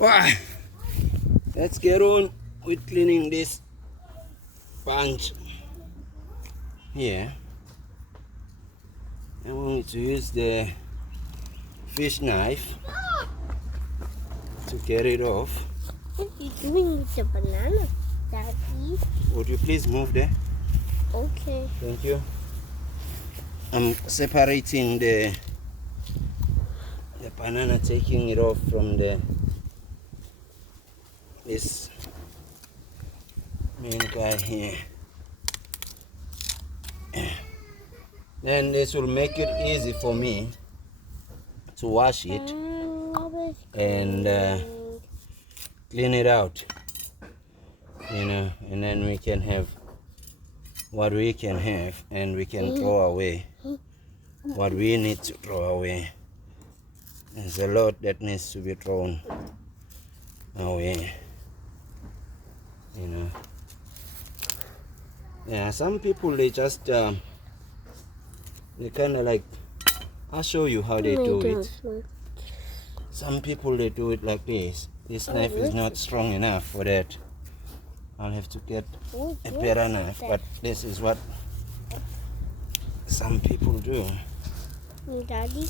Wow. Let's get on with cleaning this bunch here. I want to use the fish knife to get it off. What are you doing with the banana, Daddy? Would you please move there? Okay. Thank you. I'm separating the banana, taking it off from this main guy here. Then this will make it easy for me to wash it and clean it out, and then we can have what we can have, and we can throw away what we need to throw away. There's a lot that needs to be thrown away, Yeah, some people, they just they kind of like, I'll show you how they do it. Some people, they do it like this. This knife is not strong enough for that. I'll have to get a better knife, but this is what some people do. Daddy?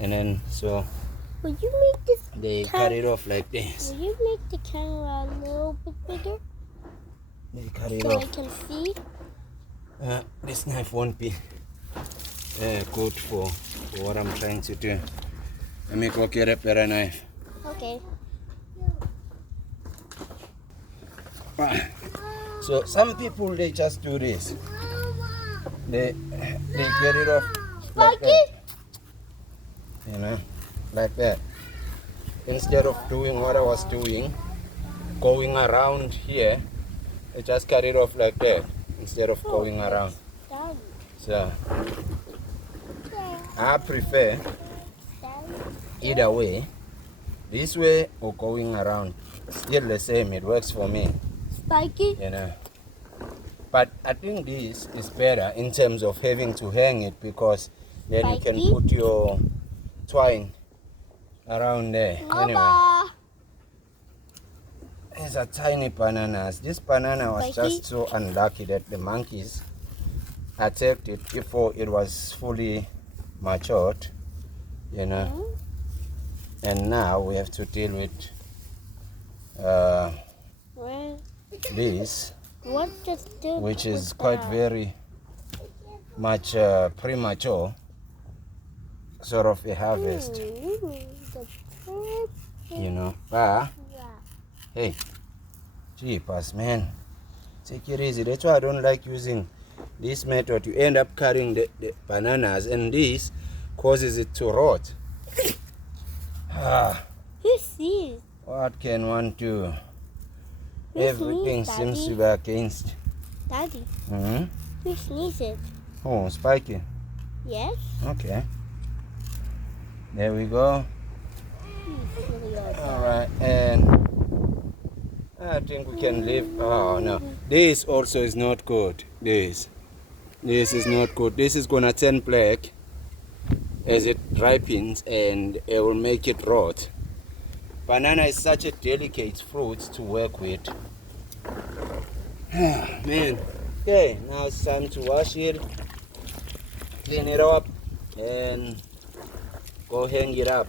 And then so Will you make this they cut it off like this. Will you make the camera a little bit bigger They cut it so I off. can see? This knife won't be good for what I'm trying to do. Let me go get a better knife. Okay. So some people, they just do this. They get it off like that. Like that. Instead of doing what I was doing, going around here, they just cut it off like that instead of going around. Daddy. So I prefer either way, this way or going around. Still the same, it works for me. Spiky? But I think this is better in terms of having to hang it, because then you can put your twine around there. Anyway, these are tiny bananas. This banana was just so unlucky that the monkeys attacked it before it was fully matured, And now we have to deal with this, which is quite very much premature, sort of a harvest, Hey, jeepers, man, take it easy. That's why I don't like using this method. You end up carrying the bananas, and this causes it to rot. Who sees? What can one do? Who Everything sneezed, seems Daddy? to be against. Daddy, who sneezes? Oh, Spiky. Yes? Okay. There we go. Alright, and I think we can leave. Oh no, this also is not good. This is not good. This is gonna turn black as it ripens, and it will make it rot. Banana is such a delicate fruit to work with. Man. Okay, now it's time to wash it, clean it up, and go hang it up.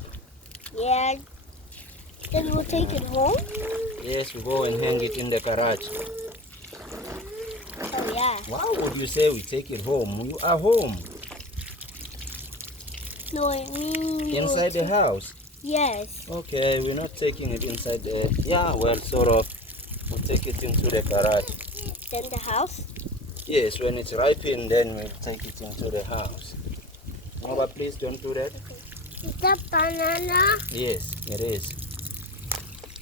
Yeah. Then we'll take it home? Yes, we go and hang it in the garage. Oh, yeah. Why would you say we take it home? You are home. No, I mean... Inside the house? Yes. Okay, we're not taking it inside the... Yeah, well, sort of. We'll take it into the garage. Then the house? Yes, when it's ripened, then we'll take it into the house. No, but please don't do that. Is that banana? Yes, it is.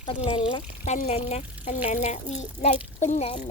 Banana, banana, banana. We like banana.